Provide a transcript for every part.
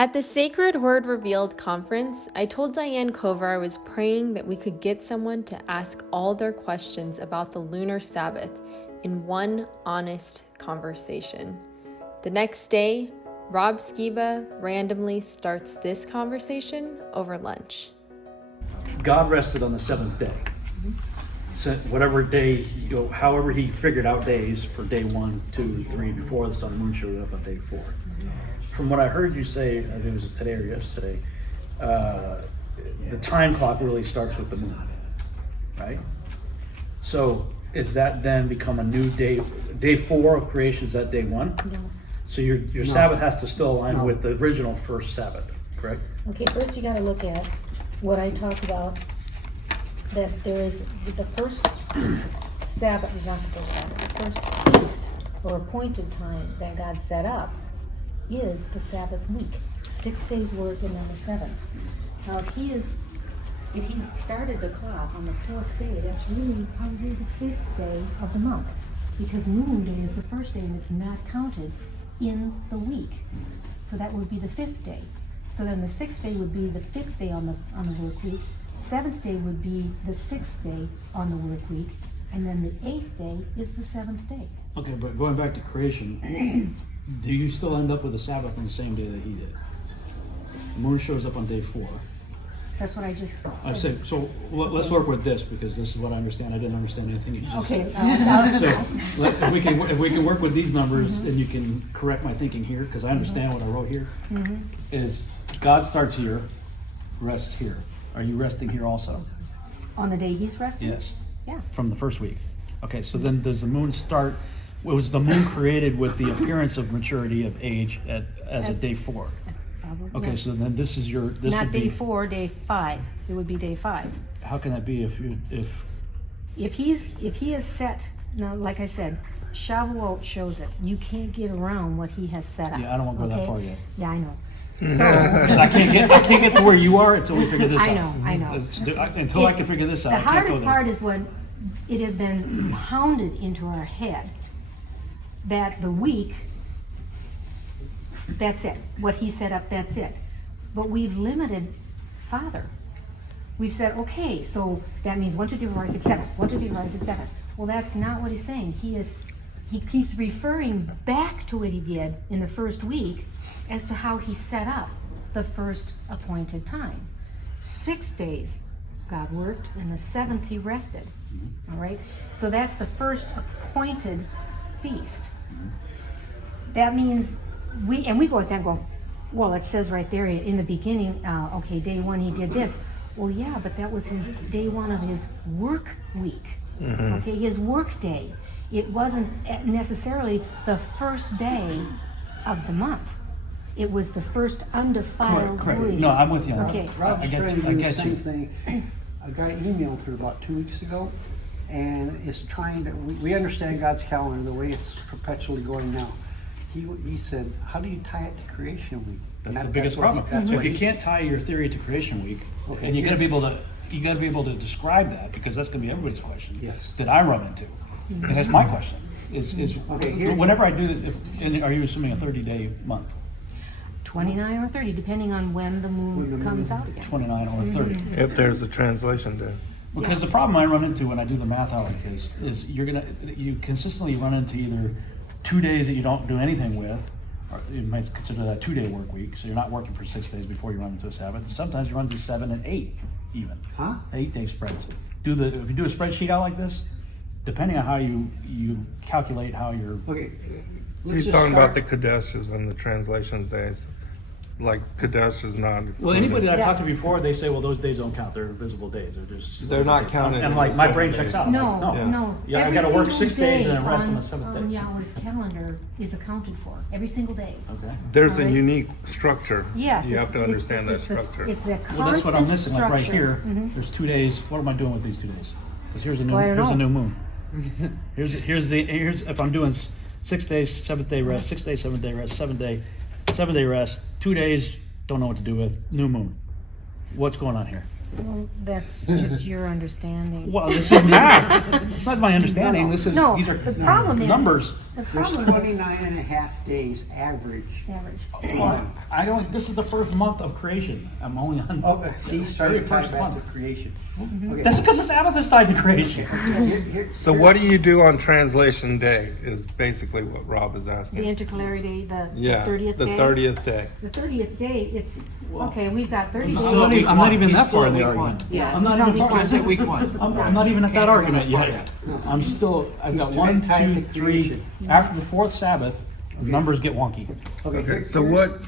At the Sacred Word Revealed conference, I told Diane Covher I was praying that we could get someone to ask all their questions about the Lunar Sabbath in one honest conversation. The next day, Rob Skiba randomly starts this conversation over lunch. God rested on the seventh day. So whatever day, however he figured out days for day 1, 2, 3 before the sun and moon showed up on day 4. From what I heard you say, I think it was today or yesterday, the time clock really starts with the moon, right? So is that then become a new day? Day 4 of creation, is that day 1? No. So your Sabbath has to still align with the original first Sabbath, correct? Okay, first you gotta look at what I talked about, that there is the first Sabbath, not the first Sabbath, the first feast or appointed time that God set up is the Sabbath week. 6 days work and then the 7th. Now if he started the clock on the 4th day, that's really probably the 5th day of the month, because New Moon Day is the first day and it's not counted in the week. So that would be the 5th day. So then the 6th day would be the 5th day on the work week. 7th day would be the 6th day on the work week, and then the 8th day is the 7th day. Okay, but going back to creation, do you still end up with the Sabbath on the same day that he did? The moon shows up on day 4. That's what I just said. I said, so let's work with this, because this is what I understand. I didn't understand anything you just Okay. said. So if we can work with these numbers, and you can correct my thinking here, because I understand what I wrote here, is God starts here, rests here. Are you resting here also? On the day he's resting? Yes. Yeah. From the first week. Okay, so then does the moon start, was the moon created with the appearance of maturity of age as a day 4? Probably, Okay, yeah. so then this is your, this Not would day be, 4, day 5. It would be day 5. how can that be If he is set, now like I said, Shavuot shows it. You can't get around what he has set up. Yeah, I don't want to go that okay? far yet. Yeah, I know. So Because I can't get to where you are until we figure this out. I know. Until I can figure this out, The I can't go hardest there. part is when it has been pounded into our head that the week, that's it. What he set up, that's it. But we've limited Father. We've said, okay, so that means 1, 2, 3, 4, 5, 6, 7. 1, 2, 3, 4, 5, 6, 7. Well, that's not what he's saying. He keeps referring back to what he did in the first week as to how he set up the first appointed time. 6 days God worked, and the 7th he rested. All right? So that's the first appointed feast. That means we go at that and go, well, it says right there in the beginning, okay, day 1 he did this. Well, yeah, but that was his day 1 of his work week. Okay, his work day. It wasn't necessarily the first day of the month. It was the first undefiled Correct. week. No, I'm with you on that. Okay. Rob's I get trying you. to I do the get same you. thing. A guy emailed her about 2 weeks ago, and is trying to, we understand God's calendar the way it's perpetually going now. He said, how do you tie it to creation week? That's the biggest problem. If you can't tie your theory to creation week, Okay, and you got to here- be able to describe that, because that's going to be everybody's question. Yes. That I run into, and that's my question. Is Okay, here- whenever I do this, and are you assuming a 30-day month, 29 or 30, depending on when the moon comes out again. 29 or 30? If there's a translation there. Because the problem I run into when I do the math out is you consistently run into either 2 days that you don't do anything with, or you might consider that a 2-day work week, so you're not working for 6 days before you run into a Sabbath. Sometimes you run into 7 and 8 even. Huh? 8-day spreads. If you do a spreadsheet out like this, depending on how you calculate how you're, Okay. let's He's just talking start- about the Kadeshes and the translations days. Like Kadesh is not. well, anybody that I've Yeah. talked to before, they say, well, those days don't count. They're invisible days. They're just. They're not counted And in like the my 7 brain days. checks out. I'm No, like, no. Yeah, I Every got to work single 6 days and day then rest on the 7th day. Yahweh's calendar is accounted for, every single day. Okay. There's a Alright. unique structure. Yes. You have to understand that it's the- structure. It's the constant Well, that's what I'm missing. Like right structure. here, there's 2 days. What am I doing with these 2 days? Because here's a new Well, I don't here's a know. new moon. here's if I'm doing 6 days, 7th day rest, 6 days, 7th day rest, 7th day rest, 2 days, don't know what to do with, new moon. What's going on here? Well, that's just your understanding. Well, this is math. It's not my understanding. This is, No, these are the problem is. numbers. The There's problem is 29 and a half days average. average. Well, I don't, this is the first month of creation. I'm only on. Oh, see, starting first time back month. to creation. Okay. That's because the Sabbath is tied to creation. So what do you do on translation day is basically what Rob is The asking. intercalary day, the Yeah, 30th the day. 30th day. The 30th day, it's, okay, we've got 30 I'm days. not even He's that still far in at the week one. argument. Yeah, I'm not he's on even week far. Just at week one. I'm not even at that Can't go argument that yet. far I'm still, I've got He's 1, tied 2, to 3. creation. After the fourth Sabbath, numbers get wonky. Okay, so what,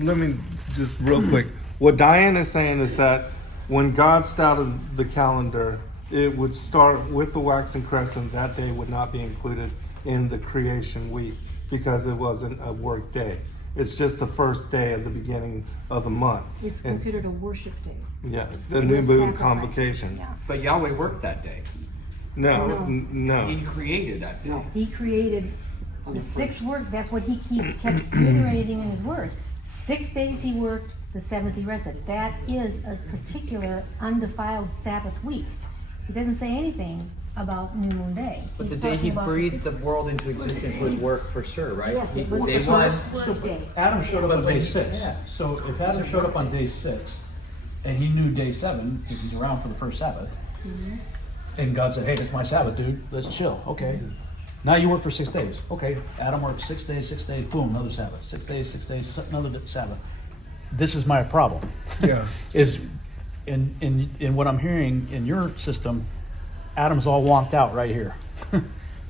let me just real quick. What Diane is saying is that when God started the calendar, it would start with the waxing crescent. That day would not be included in the creation week because it wasn't a work day. It's just the first day of the beginning of the month. It's And- considered a worship day. Yeah, the And new it's moon sacrifices, convocation. yeah. But Yahweh worked that day. No, No. no. He created that day. No. He created the 6 work, that's what he kept reiterating in his word. 6 days he worked, the 7th he rested. That is a particular undefiled Sabbath week. He doesn't say anything about New Moon Day. But the He's day he talking about breathed the sixth- world into existence was work for sure, right? Yes, it He- was the day one. first work day. Adam showed up But on when day he- 6. yeah. So if Adam showed up on day 6, and he knew day 7, because he's around for the first Sabbath, and God said, hey, this is my Sabbath, dude, let's chill, okay. Now you work for 6 days. Okay, Adam worked 6 days, boom, another Sabbath. 6 days, another Sabbath. This is my problem. Yeah. Is in what I'm hearing in your system, Adam's all wonked out right here.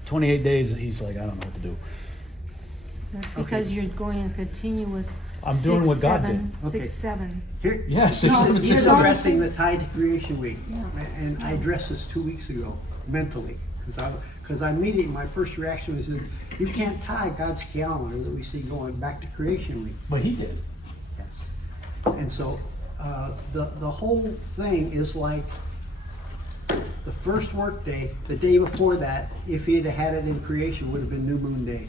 28 days, he's like, I don't know what to do. That's because you're going in continuous I'm doing what God did. 7, Okay. 6, 7. Here, Yes, No, it's- he's here's only addressing saying- the tide to creation week. Yeah. And I addressed this 2 weeks ago, mentally. Because I immediately, my first reaction was, you can't tie God's calendar that we see going back to creation week. but he did. Yes. And so, the whole thing is like, the first work day, the day before that, if he had had it in creation, would have been New Moon Day.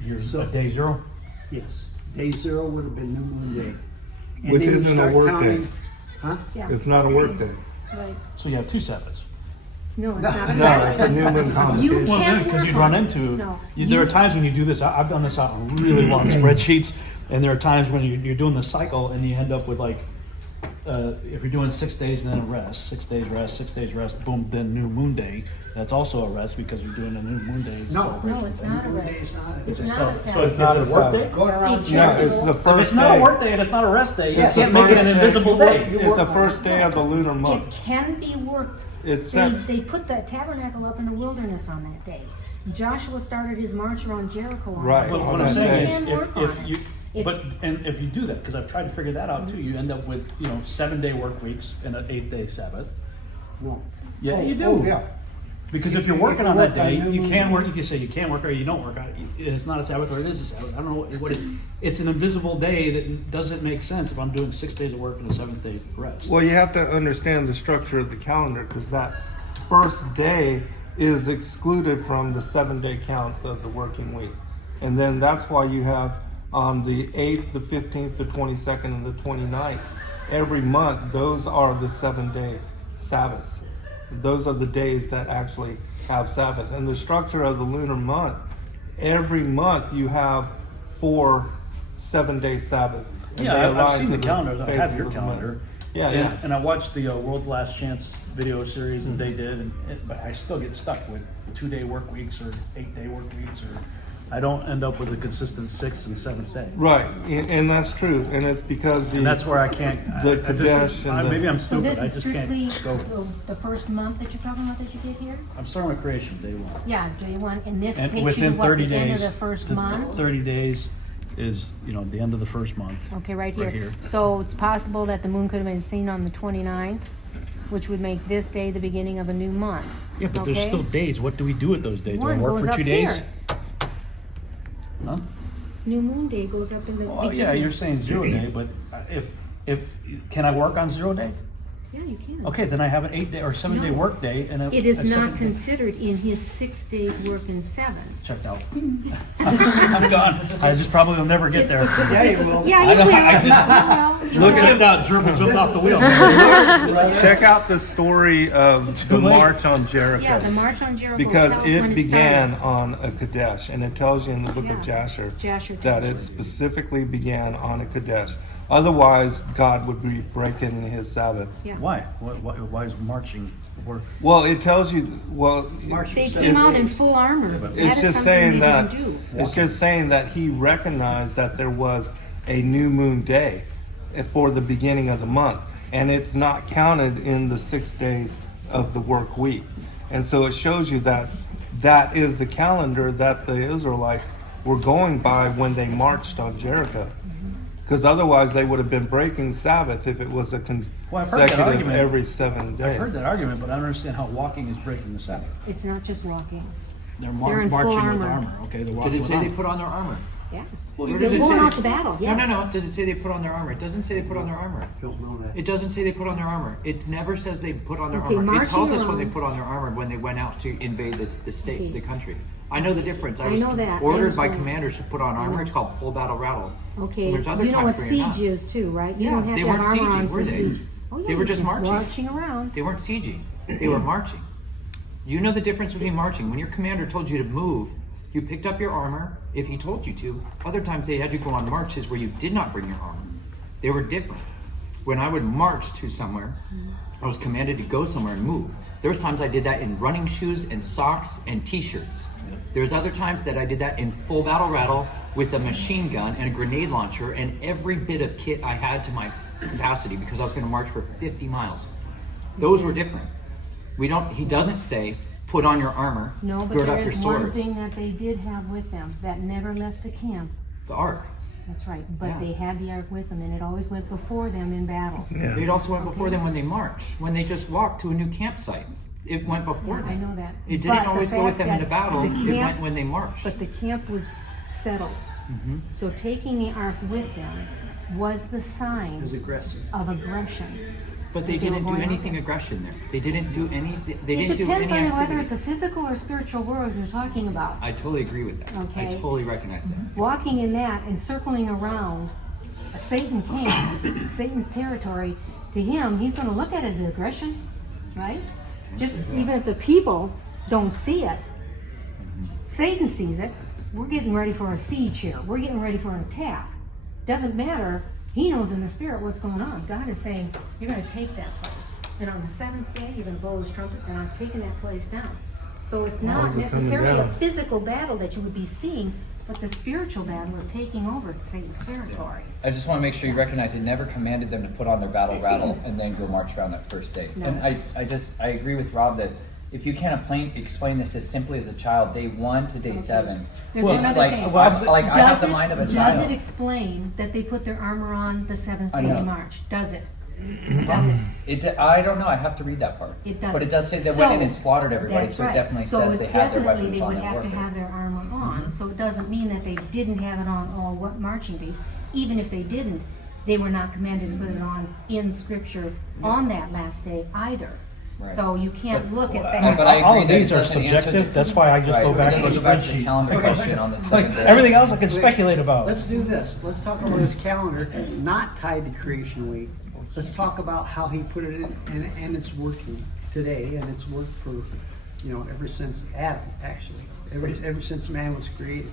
You're So- at day 0. Yes. Day 0 would have been New Moon Day. And Which then you isn't a start work counting- day. Huh? Yeah, It's not a work day. right. So you have 2 Sabbaths. No, it's not a No, it's a Sabbath. new moon You convocation. Well, can't because work you on run it. into, No. there are times when you do this, I've done this on really long spreadsheets, and there are times when you're doing the cycle and you end up with like, if you're doing 6 days and then a rest, 6 days rest, 6 days rest, boom, then New Moon Day, that's also a rest because you're doing a New Moon Day No. celebration. No, it's not a New Moon rest. Day is not a- It's It's not so- a so Sabbath. it's not a work day? Going around. No, it's the If first it's not a day. work day and it's not a rest day, you Yes, can't it's make it not an a- invisible you work- day. you It's the first day of the lunar It month. can be worked. It's They, sex. they put the tabernacle up in the wilderness on that day. Joshua started his march around Jericho on Right. that But day. what on I'm that saying day. is, can work if on it. you, but, It's- and if you do that, because I've tried to figure that out too, you end up with, 7-day work weeks and an 8-day Sabbath. No. Yeah, you do. Oh, yeah. Because if If you're you- working if on you that work on day, New you Moon can Day. work, you can say you can't work or you don't work. It's not a Sabbath or it is a Sabbath. I don't know what it, it's an invisible day that doesn't make sense if I'm doing 6 days of work and a 7th day of rest. Well, you have to understand the structure of the calendar because that first day is excluded from the 7-day counts of the working week. And then that's why you have on the 8th, the 15th, the 22nd, and the 29th, every month, those are the 7-day Sabbaths. Those are the days that actually have Sabbath. And the structure of the lunar month, every month you have 4 7-day Sabbaths. And Yeah, they I've align seen to the calendars. I phases have your of the month. calendar. Yeah, and, yeah. and I watched the World's Last Chance video series that they did, but I still get stuck with 2-day work weeks or 8-day work weeks, or I don't end up with a consistent 6th and 7th day. Right, and that's true, and it's because And that's where I can't. The I Kadesh just, and the- maybe I'm So stupid. this I is just strictly can't go. the first month that you're talking about that you did here? I'm starting with creation day 1. Yeah, do you want, and this And takes you within to what, 30 the end of days, the first the month? 30 days is, the end of the first month. Okay, right Right here. here. So it's possible that the moon could have been seen on the 29th, which would make this day the beginning of a new month. Yeah, but there's Okay? still days. What do we do with those days? Do I One work goes for up 2 days? here. Huh? New moon day goes up in the Oh, beginning. yeah, you're saying 0 day, but if can I work on 0 day? Yeah, you can. Okay, then I have an 8-day or 7-day No. work day and a It is a not 7th day. considered in his 6 days work in 7. Checked out. I'm gone. I just probably will never get there. Yeah, you will. Yeah, I you don't- will. I just- You will. Look at that dribble jumped off the wheel. Check out the story of the late. Yeah, March on the Jericho. March on Jericho Because tells when it it began started. on a Kadesh, and it tells you in the book of Yeah. Jasher Jasher that tells it you. specifically began on a Kadesh. Otherwise, God would be breaking his Sabbath. Yeah. Why? Why is marching work? Well, it tells you, well, They came out in full armor. it's That is just something saying they that, didn't do. it's just saying that he recognized that there was a new moon day for the beginning of the month. And it's not counted in the 6 days of the work week. And so it shows you that that is the calendar that the Israelites were going by when they marched on Jericho. Because otherwise they would have been breaking Sabbath if it was a Well, I've heard that consecutive argument. every 7 days. I've heard that argument, but I don't understand how walking is breaking the Sabbath. It's not just walking. They're They're in full marching with armor. armor. Okay, they're walking Did it with say they armor. put on their armor? Yes. Where They're does it going say out they- to battle, yes. No. Does it say they put on their armor? It doesn't say they put on their armor. Don't know that. It doesn't say they put on their armor. It never says they put on their Okay, armor. It marching tells us when they around- put on their armor when they went out to invade the state, Okay. the country. I know the difference. I I was know that. I ordered by understand. commanders to put on armor. It's called full battle rattle. Okay, And there's other you know what times where you're siege not. is too, right? You Yeah, don't have they to have weren't armor sieging, on were for they? siege. Oh, yeah, They were you're just marching. Marching around. They weren't sieging. They were marching. You know the difference between marching. When your commander told you to move, you picked up your armor if he told you to. Other times they had you go on marches where you did not bring your armor. They were different. When I would march to somewhere, I was commanded to go somewhere and move. There's times I did that in running shoes and socks and t-shirts. There's other times that I did that in full battle rattle with a machine gun and a grenade launcher and every bit of kit I had to my capacity because I was going to march for 50 miles. Those were different. He doesn't say, put on your armor, No, but gird there up your is one swords. thing that they did have with them that never left the camp. The ark. That's right, but Yeah. they had the ark with them and it always went before them in battle. It also went before them when they marched, when they just walked to a new campsite. It went before them. I know that. It But didn't the always go with fact them that into battle. the It camp- went when they marched. But the camp was settled. Mm-hmm. So taking the ark with them was the sign Is aggressive. of aggression. But they that they were didn't do going out anything there. aggression there. They didn't do anything. They It didn't do depends any on whether activity. it's a physical or spiritual world you're talking about. I totally agree with that. I Okay. totally recognize that. Walking in that and circling around a Satan camp, Satan's territory, to him, he's going to look at it as aggression, right? Just even if the people don't see it, Satan sees it. We're getting ready for a siege here. We're getting ready for an attack. Doesn't matter. He knows in the spirit what's going on. God is saying, you're going to take that place. And on the seventh day, you're going to blow those trumpets, and I'm taking that place down. So it's not How's it coming necessarily a down? physical battle that you would be seeing, but the spiritual battle of taking over Satan's territory. I just want to make sure you recognize it never commanded them to put on their battle rattle and then go march around that first day. No. And I agree with Rob that if you can't explain this as simply as a child, day 1 to day 7. There's Well, one other like, thing. well, I have the Does mind of a Does child. it explain that they put their armor on the seventh I day know. of March? Does it? Does it? I don't know. I have to read that part. It doesn't. But it does say they So, went in and slaughtered everybody, That's so right. it definitely So says it they had their definitely weapons they on would that have to warfare. have their armor on. So it doesn't mean that they didn't have it on all what marching days. Even if they didn't, they were not commanded to put it on in Scripture on that last day either. Right. So you can't look at But that. I All agree of that these it are doesn't answer subjective. the- That's why I just Right, go it back to doesn't the go back to the spreadsheet. calendar question on the Like 7 days. everything else I can speculate about. Let's do this. Let's talk about his calendar, not tied to creation week. Let's talk about how he put it in, and it's working today, and it's worked for, ever since Adam, actually, ever since man was created.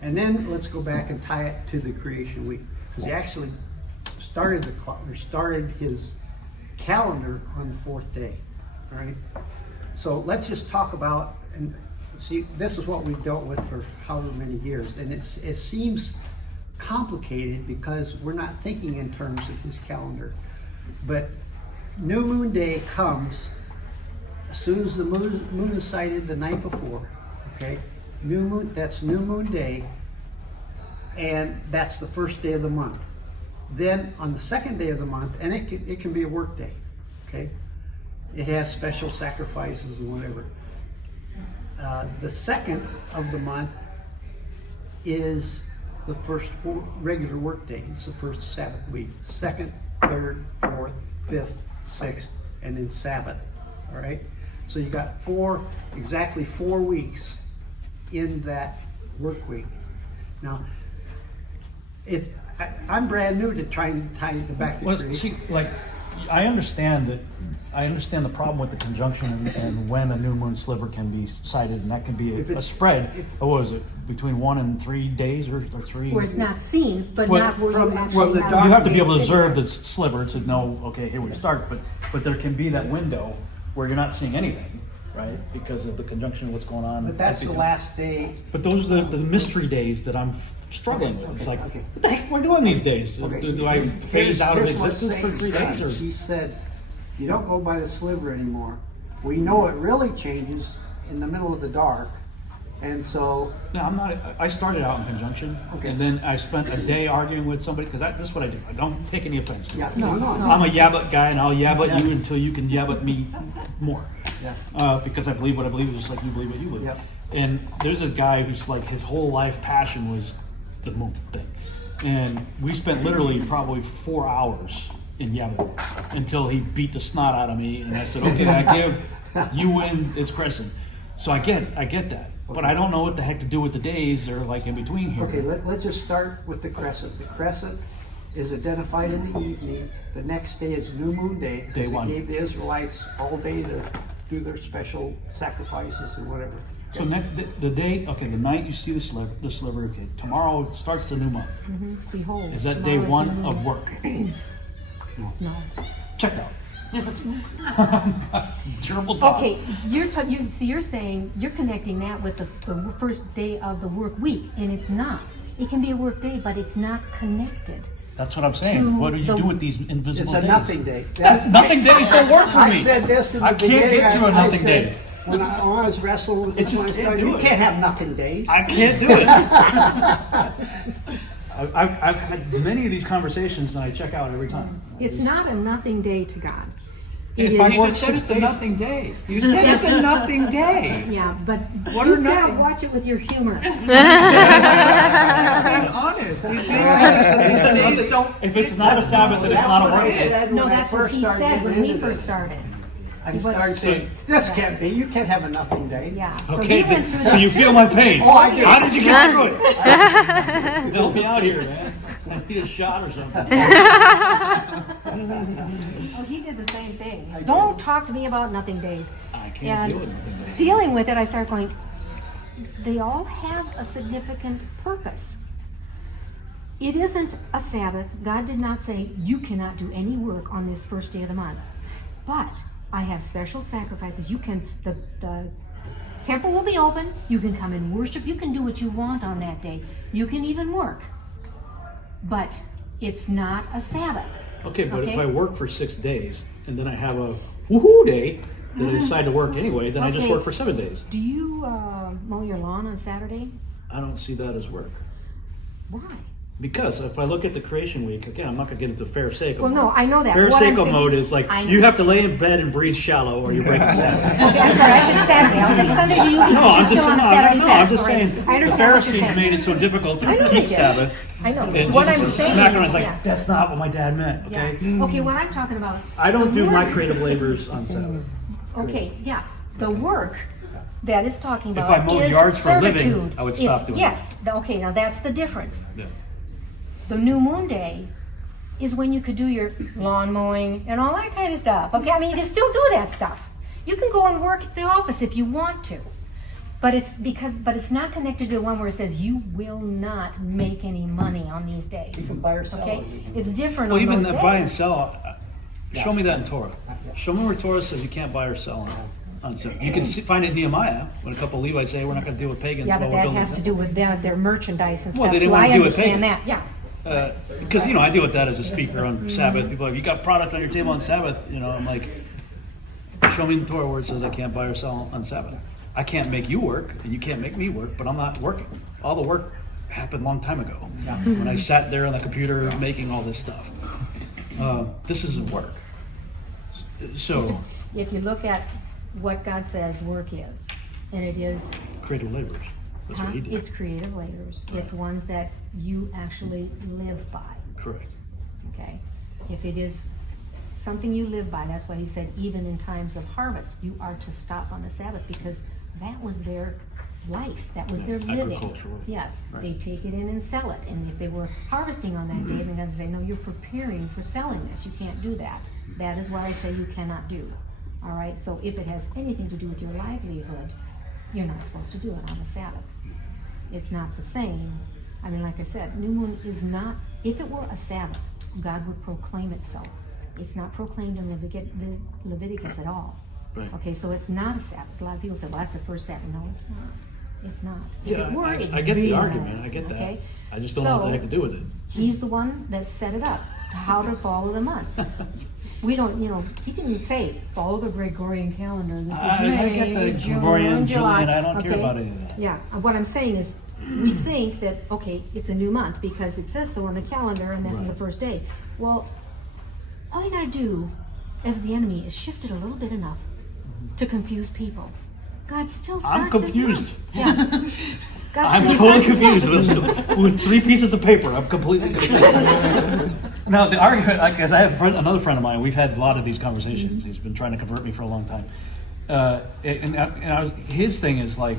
And then let's go back and tie it to the creation week, because he actually started started his calendar on the fourth day. All right. So let's just talk about, and see, this is what we've dealt with for however many years, and it seems complicated because we're not thinking in terms of his calendar. But New Moon Day comes as soon as the moon is sighted the night before. Okay, New Moon. That's New Moon Day, and that's the first day of the month. Then on the second day of the month, and it can be a work day. Okay, it has special sacrifices and whatever. The second of the month is the first regular work day. It's the first Sabbath week. Second, third, fourth, fifth, sixth, and then Sabbath. All right. So you got exactly 4 weeks in that work week. Now, I'm brand new to try and tie it back to Well, creation. see, like, I understand the problem with the conjunction and when a new moon sliver can be sighted, and that can be If a it's- spread. What was it, between 1 and 3 days or 3? Where it's not seen, but Well, not where from- you well, actually the have. dark You have to be able to it. observe the sliver to know, okay, here we start, but there can be that window where you're not seeing anything, right? Because of the conjunction of what's going on. But that's the last day. But those are the mystery days that I'm struggling with. It's like, Okay. what the heck am I doing these days? Okay. Do I phase out of Here's what existence for Satan 3 days? said. Or? He said, you don't go by the sliver anymore. We know it really changes in the middle of the dark. And so, No, I'm not. I started out in conjunction, Okay. and then I spent a day arguing with somebody because this is what I do. I don't take any offense to yeah, it. no. I'm a yabut guy, and I'll yabut you until you can yabut me more. Yeah. Because I believe what I believe, just like you believe what you believe. Yep. And there's this guy who's like his whole life passion was the moon thing, and we spent literally probably 4 hours in yabut until he beat the snot out of me, and I said, okay, I give, you win, it's crescent. So I get that. But I don't know what the heck to do with the days or like in between here. Okay, let's just start with the crescent. The crescent is identified in the evening. The next day is new moon day. Day because one. It gave the Israelites all day to do their special sacrifices and whatever. So the day, okay, the night you see the sliver, okay, tomorrow starts the new month. Behold. Is that day tomorrow is 1 new of moon. work? No. Checked out. Gerbil dog. Okay, so you're saying, you're connecting that with the first day of the work week, and it's not. It can be a work day, but it's not connected. That's what I'm saying. To What do you the- do with these invisible It's days? a nothing day. That's nothing days don't work for me. I said this in the I can't beginning. get through a I nothing said, day. When I was wrestling with It this just when I can't started, do you it. can't have nothing days. I can't do it. I've had many of these conversations and I check out every time. It's not a nothing day to God. It If I is, work You just said 6 it's a days, nothing day. You said it's a nothing day. yeah, but What you are gotta nothing? watch it with your humor. He's being honest. He's being honest. These days don't. if it's not a Sabbath, then it's That's not a what I work said day. when No, I that's what first he started said getting when we into first this. started. I started saying, this can't be, you can't have a nothing day. Yeah. So Okay, he went through so this you feel my pain. Oh, I do. How did you get through it? Help me out here, man. I need a shot or something. Oh, he did the same thing. Don't talk to me about nothing days. I can't And deal with nothing days. dealing with it, I started going, they all have a significant purpose. It isn't a Sabbath. God did not say, you cannot do any work on this first day of the month. But I have special sacrifices. You can, the temple will be open. You can come and worship. You can do what you want on that day. You can even work. But it's not a Sabbath. Okay, but if Okay. I work for 6 days and then I have a woohoo day that I decide to work anyway, then I just Okay. work for 7 days. Do you mow your lawn on Saturday? I don't see that as work. Why? Because if I look at the creation week, again, I'm not going to get into Pharisaical Well, mode. no, I know that. What I'm Pharisaical saying- mode is like, I know. you have to lay in bed and breathe shallow or you're breaking Sabbath. Okay, I'm sorry, I said Saturday. I was like Sunday to you because No, I'm you're just, still on a no, Saturday no, I'm Sabbath. just All right. saying, I the understand what you're Pharisees saying. made it so difficult I know to they keep did. Sabbath. I know. And What Jesus I'm is saying, smacking on us like, yeah. that's not what my dad meant, okay? Yeah. Okay, what I'm talking about. I don't the do my work- creative labors on Sabbath. Okay, yeah. The work that is talking If about I mow is yards for a living, servitude. I would stop doing Yes, okay, now that's the difference. Yeah. The new moon day is when you could do your lawn mowing and all that kind of stuff. Okay, I mean, you can still do that stuff. You can go and work at the office if you want to. But it's not connected to the one where it says you will not make any money on these days. You can buy or sell. Okay, it. it's different Well, on even those that days. buy and sell, show me that in Torah. Show me where Torah says you can't buy or sell on Sabbath. You can find it in Nehemiah when a couple of Levites say we're not going to deal with pagans. Yeah, but while we're that building has the to temple." do with their merchandise and Well, stuff they didn't too. want to I deal with understand pagans. that. Yeah. Because I deal with that as a speaker on Sabbath. People are like, you got product on your table on Sabbath. I'm like, show me in the Torah where it says I can't buy or sell on Sabbath. I can't make you work, and you can't make me work, but I'm not working. All the work happened a long time ago when I sat there on the computer making all this stuff. This isn't work. So, If you look at what God says work is, and it is, creative labors. That's what he did. it's creative labors. It's ones that you actually live by, Correct. okay? If it is something you live by, that's why he said even in times of harvest, you are to stop on the Sabbath because that was their life. That was their living. Agricultural. Yes, Right. they take it in and sell it. And if they were harvesting on that day, they're going to say, no, you're preparing for selling this. You can't do that. That is what I say you cannot do. All right, so if it has anything to do with your livelihood, you're not supposed to do it on the Sabbath. It's not the same. I mean, like I said, new moon is not, if it were a Sabbath, God would proclaim it so. It's not proclaimed in Leviticus at all. Right. Okay, so it's not a Sabbath. A lot of people say, well, that's the first Sabbath. No, it's not. It's not. If Yeah, it were, I it'd get be the more, argument, I get that. okay? I just don't know what the So, heck to do with it. He's the one that set it up, how to follow the months. We don't, he didn't say, follow the Gregorian calendar, this is I May, get the June, Gregorian, July. Julian, I don't care okay? about any of that. Yeah, what I'm saying is, we think that, okay, it's a new month because it says so on the calendar and this is the Right. first day. Well, all you gotta do as the enemy is shift it a little bit enough to confuse people. God still starts I'm his confused. month. Yeah. God I'm still totally starts his confused month. with 3 pieces of paper. I'm completely confused. Now the argument, because I have another friend of mine, we've had a lot of these conversations. He's been trying to convert me for a long time, his thing is like,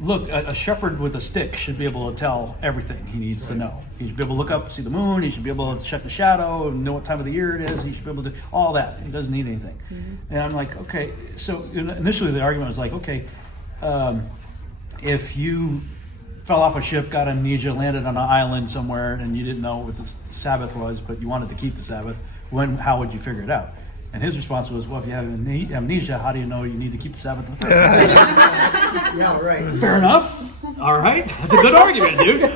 look, a shepherd with a stick should be able to tell everything he needs to know. He should be able to look up, see the moon. He should be able to check the shadow, know what time of the year it is. He should be able to all that. He doesn't need anything. And I'm like, okay. So initially the argument was like, okay, if you fell off a ship, got amnesia, landed on an island somewhere, and you didn't know what the Sabbath was, but you wanted to keep the Sabbath, how would you figure it out? And his response was, well, if you have amnesia, how do you know you need to keep the Sabbath? Yeah, right. Fair enough. All right, that's a good argument, dude.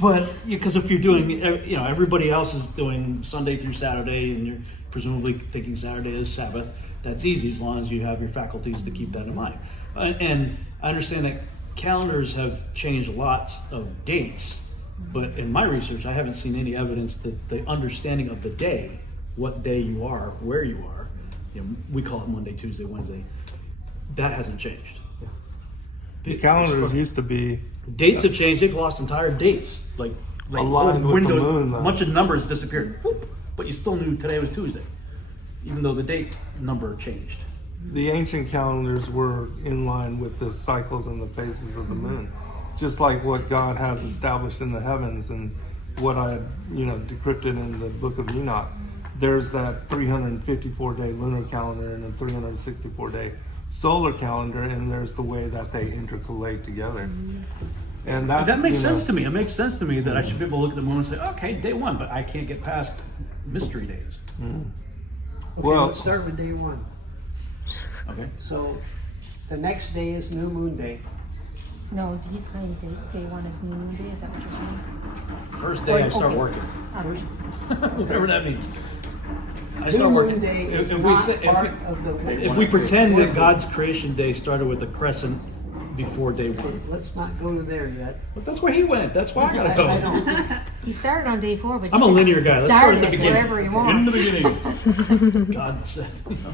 But because if you're doing, everybody else is doing Sunday through Saturday, and you're presumably thinking Saturday is Sabbath, that's easy as long as you have your faculties to keep that in mind. And I understand that calendars have changed lots of dates, but in my research, I haven't seen any evidence that the understanding of the day, what day you are, where you are, we call it Monday, Tuesday, Wednesday, that hasn't changed. The calendars used to be Dates have changed. They've lost entire dates. Like aligned with the moon. a bunch of numbers disappeared. Whoop, but you still knew today was Tuesday, even though the date number changed. The ancient calendars were in line with the cycles and the phases of the moon, just like what God has established in the heavens and what I had, decrypted in the book of Enoch. There's that 354-day lunar calendar and a 364-day solar calendar, and there's the way that they intercalate together. And That makes sense to me. It makes sense to me that I should be able to look at the moon and say, okay, day 1, but I can't get past mystery days. Okay, Well- let's start with day 1. Okay. So the next day is new moon day. No, he's saying day 1 is new moon day, is that what you're saying? First day I start Okay. working, All right. whatever that means. I New start moon working. day is If we not say- part of the. If we pretend that God's creation day started with the crescent before day 1. Let's not go to there yet. But that's where he went. That's why I gotta go. I know. He started on day 4, but I'm a he can linear guy. Let's start at the it beginning. wherever he In wants. the beginning. God said.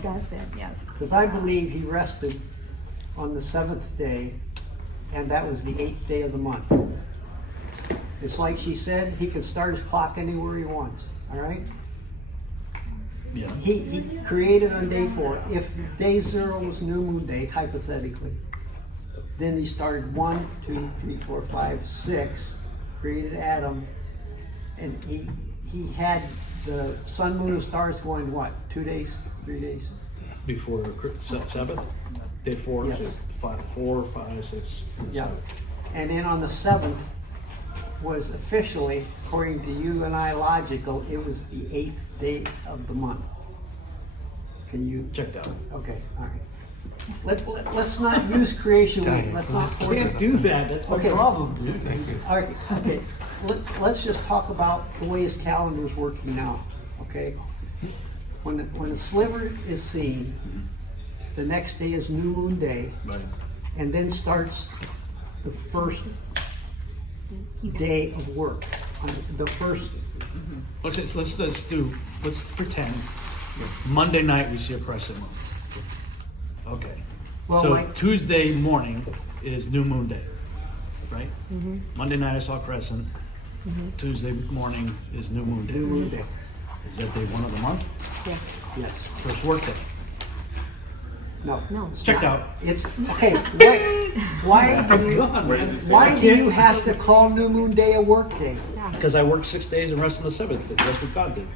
God said, yes. Because I believe he rested on the 7th day, and that was the 8th day of the month. It's like she said, he can start his clock anywhere he wants, all right? Yeah. He created on day 4. If day 0 was new moon day, hypothetically, then he started 1, 2, 3, 4, 5, 6, created Adam, and he had the sun, moon, and stars going what? 2 days, 3 days? Before Sabbath, day 4, Yes. 4, 5, 6, and Yeah. 7. And then on the 7th was officially, according to you and I logical, it was the 8th day of the month. Can you? Checked out. Okay, all right. Let's not use creation week. Let's not. Can't do that. That's my Okay. problem, dude. Thank you. All right, okay. Let's just talk about the way his calendar is working now, okay? When the sliver is seen, the next day is new moon day, Right. and then starts the first day of work. On the first, Let's pretend Monday night we see a crescent moon. Okay. Well, So like- Tuesday morning is new moon day, right? Monday night I saw crescent. Tuesday morning is new moon new day. moon day, Is that day 1 of the month? Yes. yes. First work day. No. No. it's Checked not. out. It's, okay, why do you have to call New Moon Day a work day? Because I worked 6 days and rested the seventh. That's what God did.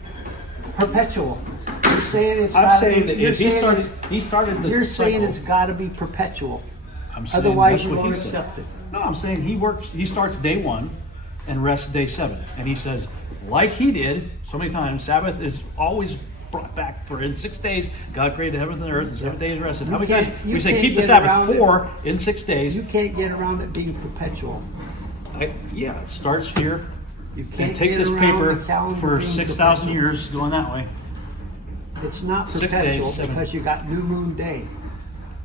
Perpetual. You're saying it's I'm gotta saying be, that you're if he saying started, it's- he started the You're saying cycle. it's gotta be perpetual. I'm saying Otherwise that's you what won't he said. accept it. No, I'm saying he starts day 1 and rests day 7. And he says, like he did so many times, Sabbath is always brought back for in 6 days, God created the heavens and the earth, and 7 days rested. How many can't- times you we say can't keep the get Sabbath around it. 4 in 6 days? You can't get around it being perpetual. Yeah, it starts here. You And can't take get this around paper the calendar for being 6,000 perpetual. years going that way. It's not 6 days, perpetual 7. because you got New Moon Day.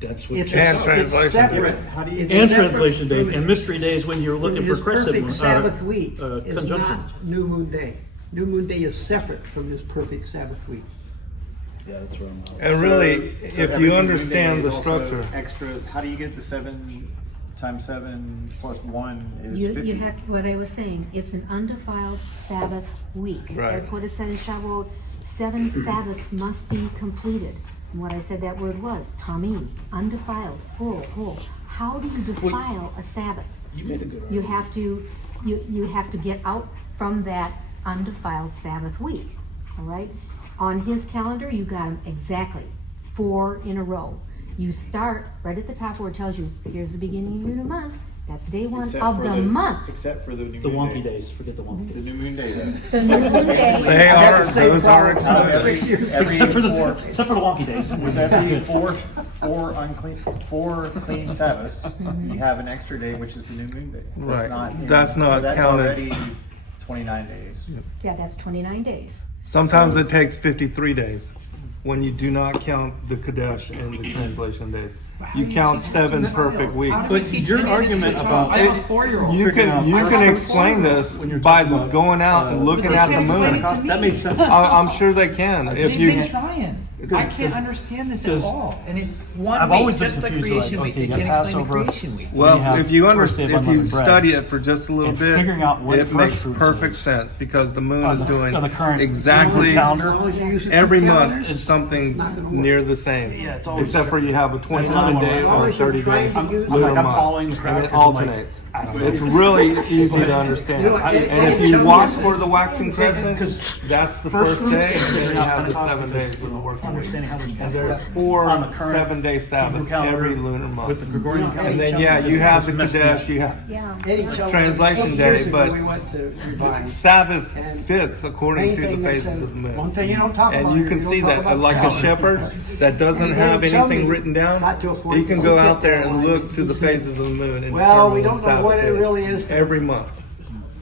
That's what It's, it And says. translation separate. days. How do you- It's And separate translation days from- and mystery days when you're looking from for his crescent perfect Sabbath week is conjunctions. not New Moon Day. New Moon Day is separate from his perfect Sabbath week. Yeah, that's wrong. And really, So if every you New Moon understand Day the is also structure, extra, how do you get the 7 times 7 plus 1 is You 50? have, what I was saying, it's an undefiled Sabbath week. Right. That's what it said in Shavuot. 7 Sabbaths must be completed. And what I said that word was, tamim, undefiled, full, whole. How do you defile a Sabbath? You made a good You argument. have to, you have to get out from that undefiled Sabbath week, all right? On his calendar, you got them exactly 4 in a row. You start right at the top where it tells you, here's the beginning of your new month. That's day 1 Except of for the month. Except for the New The Moon wonky Day. days. Forget the wonky The days. New Moon Day though. The New Moon Day. they are, the same those are problem. excluded. Except for the four, except for the wonky days. with every four cleaning Sabbaths, you have an extra day, which is the New Moon Day. Right. Not That's not so that's counted. already 29 days. Yeah, that's 29 days. Sometimes it takes 53 days when you do not count the Kadesh and the translation days. You count 7 perfect weeks. But your argument about I have a 4-year-old. You can explain this by going out and looking at the moon. that made sense. I'm sure they can. If They've you, been trying. I can't understand this at because all. And it's one I've week, always been just the confused, creation like, week. okay, They you can't got explain the Passover. creation week. You well, have if you first day of if you unleavened bread. study it for just a little And bit, figuring out what it first makes fruits perfect is. sense because the moon On is the- doing on the current exactly calendar. As long as you use the every two month calendars, is something it's not gonna work. near the same. Yeah, it's always Except for you have a another 29 one. day As long or as you're 30 day trying to use- lunar I'm following the month, crowd and it 'cause I'm like, alternates. I don't know. It's really easy to understand. You know, And if you watch for the waxing crescent, Because that's the first first day, fruits and then you have the Pentecost 7 because days of the working week. understanding how there's And there's on 4 the current 7-day Sabbaths calendar every lunar with the month. Gregorian calendar. And then, yeah, you have the Kadesh, you have Yeah. Eddie told me Translation 8 day, years ago but we went to revise. Sabbath And fits according to the Anything that phases says- of the One moon. thing you don't talk about. And you here, can don't see talk that, about like a calendar. shepherd that doesn't And have they tell anything me, written down, got to a point he can where go we out kept there that and line. look to He the said, phases of the moon and well, we determine don't know when what it Sabbath really is. every month.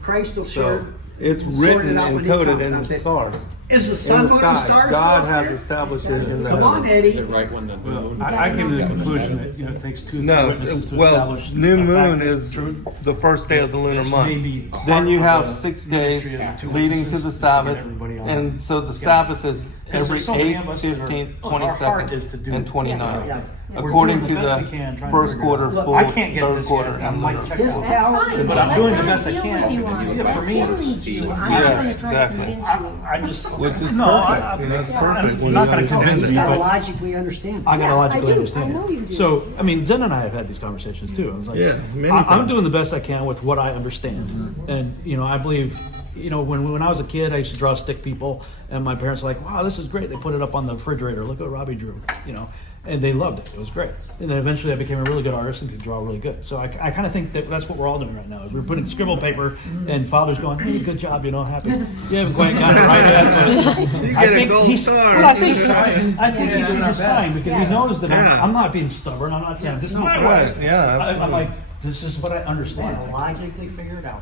Christ will So sure. it's sort written it out and when he coded comes. in And I the said, stars, Is the in sun, the moon, and sky. stars? God up has there? established it in the Come on, heavens. Eddie. Is it right when the new moon? I came to the conclusion that it takes 2 No, witnesses to well, establish new a fact moon of is truth. the first day of the lunar This month. may be Then you part have of the 6 days ministry of the 2 leading to witnesses the to Sabbath, get everybody on. and so the Sabbath is Because every there's so many 8th, of us that are- 15th, Look, our heart is to 22nd, do and 29th. Yes. We're According doing to the best the we can, trying to first figure it quarter, out. full, I can't get third this quarter, yet. and I'm like, lunar. check His out. That's calendar. fine. But I'm Let doing the them best I deal can. with you on it. Yeah, for me, Let them lead you. I'm Yes, not gonna try to exactly. convince you. I just Which is no, perfect. You know, it's perfect I'm when not you going to convince understand me, You gotta but logically understand. I Yeah, gotta logically I do. understand. I know you do. So, I mean, Zen and I have had these conversations too. I was like, Yeah, many I'm times. doing the best I can with what I understand, and you know, I believe. You know, when I was a kid, I used to draw stick people, and my parents were like, "Wow, this is great!" They put it up on the refrigerator. Look what Robbie drew. You know, and they loved it. It was great. And then eventually, I became a really good artist and could draw really good. So I kind of think that that's what we're all doing right now. Is we're putting scribble paper, and Father's going, "Hey, good job. You know, happy. You haven't quite got it right yet." But You I get a think gold he's. star. But I think He's trying. I think he's trying because Yes. he knows that Yeah. I'm not being stubborn. I'm not saying this is my way. Right, yeah, I'm absolutely. like, this is what I understand. Yeah, logically figure it out.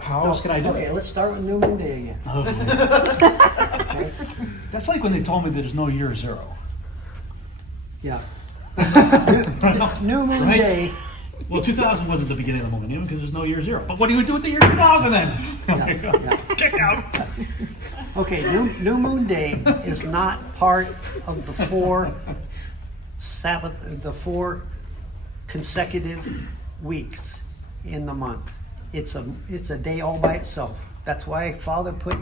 How else can I do Okay, it? let's start with New Moon Day again. Okay? That's like when they told me there's no year 0. Yeah. New Moon Right? Day. Well, 2000 wasn't the beginning of the millennium because there's no year 0. But what do you do with the year 2000 then? Yeah. Check out. Okay, New Moon Day is not part of the 4 Sabbath, the 4 consecutive weeks in the month. It's a day all by itself. That's why Father put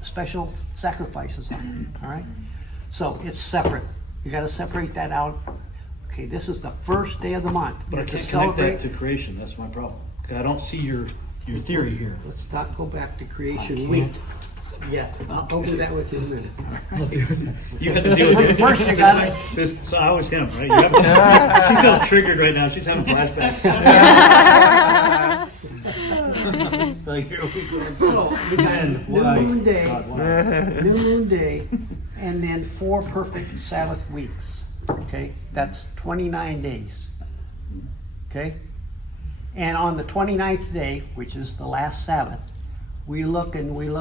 special sacrifices on it. All right, so it's separate. You got to separate that out. Okay, this is the first day of the month. But I We're to can't connect celebrate. that to creation. That's my problem. 'Cause I don't see your theory here. Let's not go back to creation can't. week. Yeah, I'll do that with you in a minute. You had to deal with it. First you gotta- So I was him, right? She's all triggered right now. She's having flashbacks. Like, here we go. So, we got Man, New why? Moon Day, God, why? New Moon Day, and then 4 perfect Sabbath weeks. Okay, that's 29 days. Okay? And on the 29th day, which is the last Sabbath, we look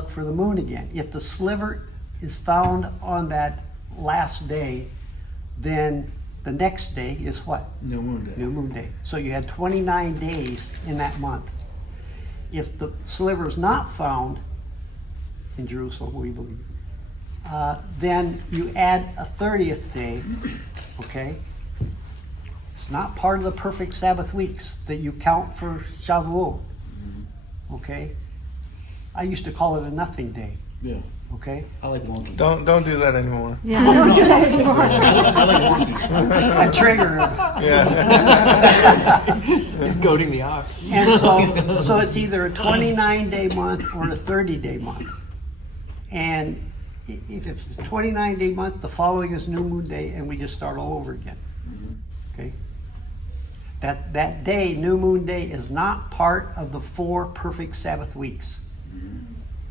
for the moon again. If the sliver is found on that last day, then the next day is what? New Moon Day. New Moon Day. So you had 29 days in that month. If the sliver is not found in Jerusalem, we believe, then you add a 30th day, okay? It's not part of the perfect Sabbath weeks that you count for Shavuot, okay? I used to call it a nothing day, Yeah. okay? I like wonky. Don't do that anymore. Yeah, don't do that anymore. I like wonky. I trigger it. Yeah. He's goading the ox. And so it's either a 29-day month or a 30-day month. And if it's the 29-day month, the following is New Moon Day, and we just start all over again. Okay? That day, New Moon Day, is not part of the 4 perfect Sabbath weeks.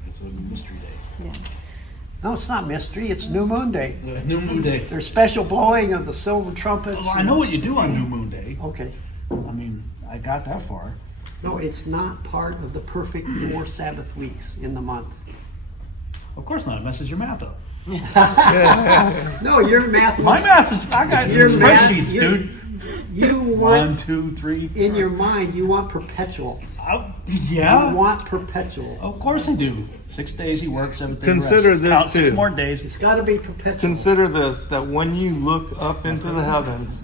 It's a mystery day. Yeah. No, it's not mystery. It's New Moon Day. New Moon Day. There's special blowing of the silver trumpets. Well, I know what you do on New Moon Day. Okay. I mean, I got that far. No, it's not part of the perfect 4 Sabbath weeks in the month. Of course not. It messes your math up. No, your math. My math is, I got Your math- spreadsheets, your- dude. You 1, want, 2, 3. in your mind, you want perpetual. You Yeah. want perpetual. Of course I do. 6 days he works, 7th day Consider rest. this Count 6 too. more days. It's got to be perpetual. Consider this, that when you look up into the heavens,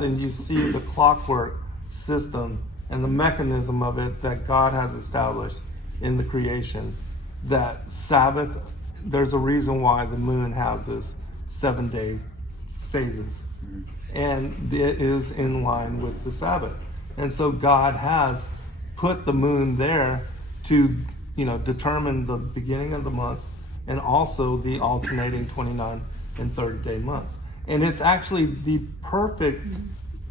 and you see the clockwork system and the mechanism of it that God has established in the creation, that Sabbath, there's a reason why the moon has this 7-day phases. And it is in line with the Sabbath. And so God has put the moon there to, determine the beginning of the months and also the alternating 29 and 30-day months. And it's actually the perfect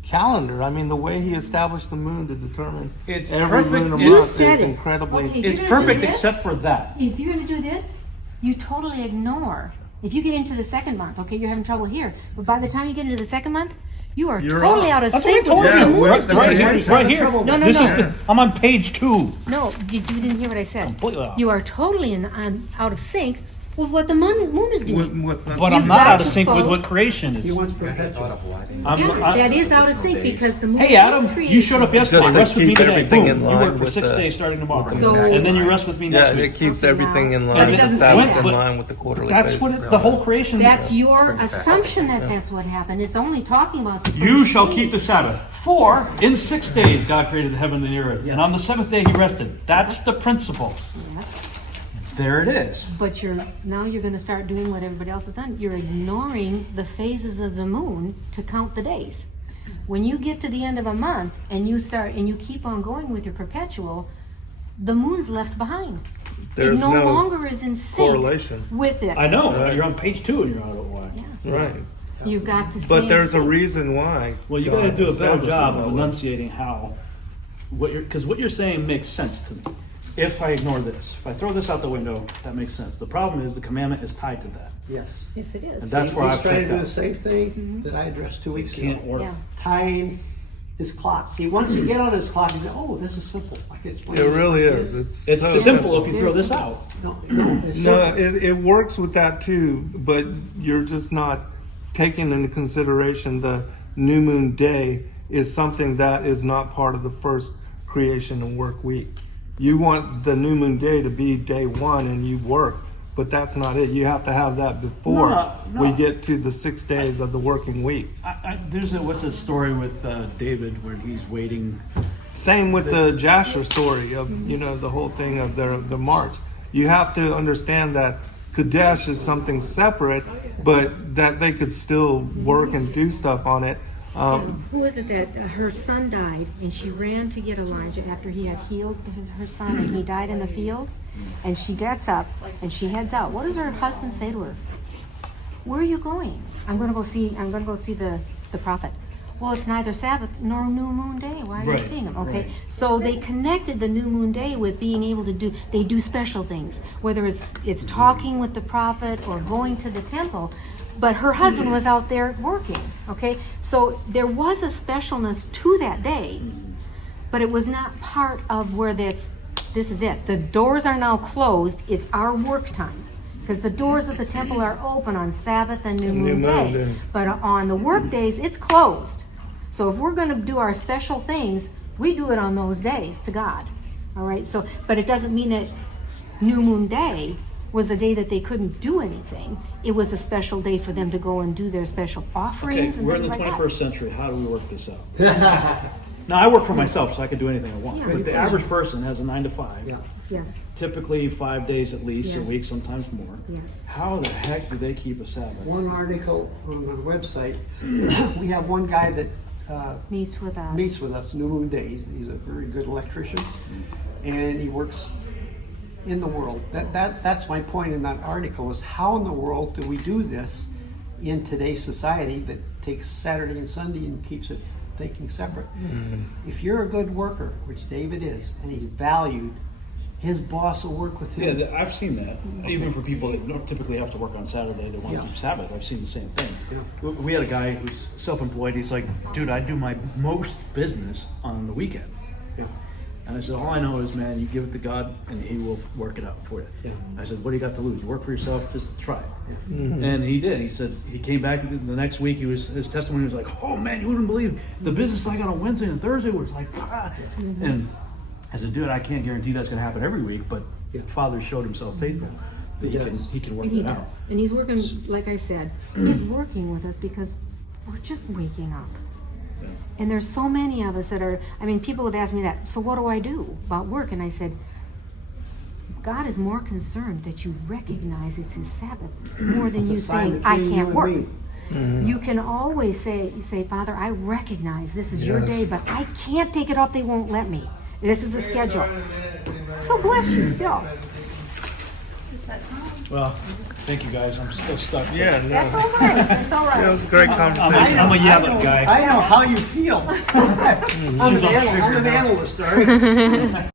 calendar. I mean, the way he established the moon to determine It's every perfect. lunar You month said is it. incredibly... Okay. It's You're gonna perfect do this? except for that. If you're going to do this, you totally ignore. If you get into the second month, okay, you're having trouble here. But by the time you get into the second month, you are You're totally off. out of That's what I sync told with you. what the moon we're- is right doing. here. Right here. No, no, This no. is I'm on page 2. No, you didn't hear what I said. Completely off. You are totally out of sync with what the moon is doing. But I'm You've not got out of to sync with follow- what creation is. He wants perpetual. That is out of sync because the moon Hey is Adam, creation. you showed up yesterday. Just to Rest with me keep today. everything Boom. in You line work for with 6 the- days starting tomorrow. So- And then you rest with me Yeah, next it week. keeps Okay, everything in now- line But it with the doesn't say Sabbath, that. in line with the quarterly That's basis. what the whole creation. That's your assumption that that's what happened. It's only talking about the You first shall day. keep the Sabbath. For in 6 days God created the heaven and the earth, and on the 7th day He rested. That's the principle. Yes. There it is. But you're going to start doing what everybody else has done. You're ignoring the phases of the moon to count the days. When you get to the end of a month and you keep on going with your perpetual, the moon's left behind. There's it no no longer is in sync correlation. with it. I know. You're on page 2 and you're out of whack. Yeah. Right. You've got to stay But in there's a sync. reason why. Well, you got to God do a better established job it of that way. enunciating how because what you're saying makes sense to me. If I ignore this, if I throw this out the window, that makes sense. The problem is the commandment is tied to that. Yes. Yes, it is. And that's where He's I've trying to checked do out. the same thing that I addressed 2 weeks Can't ago. work. Yeah. Tying his clock. See, once you get on his clock, you go, oh, this is simple. I can explain It this really like is. this. It's so simple if you throw this out. No, it's No, simple. it works with that too, but you're just not taking into consideration the new moon day is something that is not part of the first creation and work week. You want the new moon day to be day 1 and you work, but that's not it. You have to have that before No. we get to the 6 days of the working week. There's what's a story with David where he's waiting. Same with the Jasher story of, the whole thing of the march. You have to understand that Kadesh is something separate, but that they could still work and do stuff on it. Who was it that her son died and she ran to get Elijah after he had healed her son and he died in the field? And she gets up and she heads out. What does her husband say to her? Where are you going? I'm gonna go see the prophet. Well, it's neither Sabbath nor new moon day. Why are you Right, seeing him? Okay, right. so they connected the new moon day with being able to do special things, whether it's talking with the prophet or going to the temple. But her husband was out there working. Okay, so there was a specialness to that day, but it was not part of where this is it. The doors are now closed. It's our work time. Because the doors of the temple are open on Sabbath and New Moon Day. days. But on the work days, it's closed. So if we're going to do our special things, we do it on those days to God. All right? So, but it doesn't mean that New Moon Day was a day that they couldn't do anything. It was a special day for them to go and do their special Okay, offerings and we're in things the like 21st century. How do we work this out? Now, I work for myself, so I can do anything I want. Yeah, But you the can. average person has a 9 to 5. that. Yes, Typically 5 days at least, a Yes. week, sometimes more. yes. How the heck do they keep a Sabbath? One article on our website, we have one guy that Meets with us. meets with us New Moon Day. He's a very good electrician, and he works in the world. That's my point in that article, is how in the world do we do this in today's society that takes Saturday and Sunday and keeps it thinking separate? If you're a good worker, which David is, and he's valued, his boss will work with him. Yeah, I've seen that. Even for people that don't typically have to work on Saturday, they want Yeah. to keep Sabbath. I've seen the same thing. We had a guy who's self-employed. He's like, dude, I do my most business on the weekend. And I said, all I know is, man, you give it to God and he will work it out for you. Yeah. I said, what do you got to lose? You work for yourself, just try it. And he did. He said, he came back the next week, his testimony was like, oh man, you wouldn't believe the business I got on Wednesday and Thursday was like, ah. And I said, dude, I can't guarantee that's going to happen every week, but Father showed himself faithful that he can work And he that out. does. And he's working, like I said, he's working with us because we're just waking up. Yeah. And there's so many of us that are, I mean, people have asked me that, so what do I do about work? And I said, God is more concerned that you recognize it's his Sabbath more than It's a you sign saying, between I you can't and work. me. You can always say, Father, I recognize this is your Yes. day, but I can't take it off. They won't let me. This is the schedule. Oh, bless you still. Well, thank you guys. I'm still stuck. Yeah, no. That's all right. That's all Yeah, it right. was a great conversation. I'm a yelling guy. I know how you feel. I'm an analyst, all right?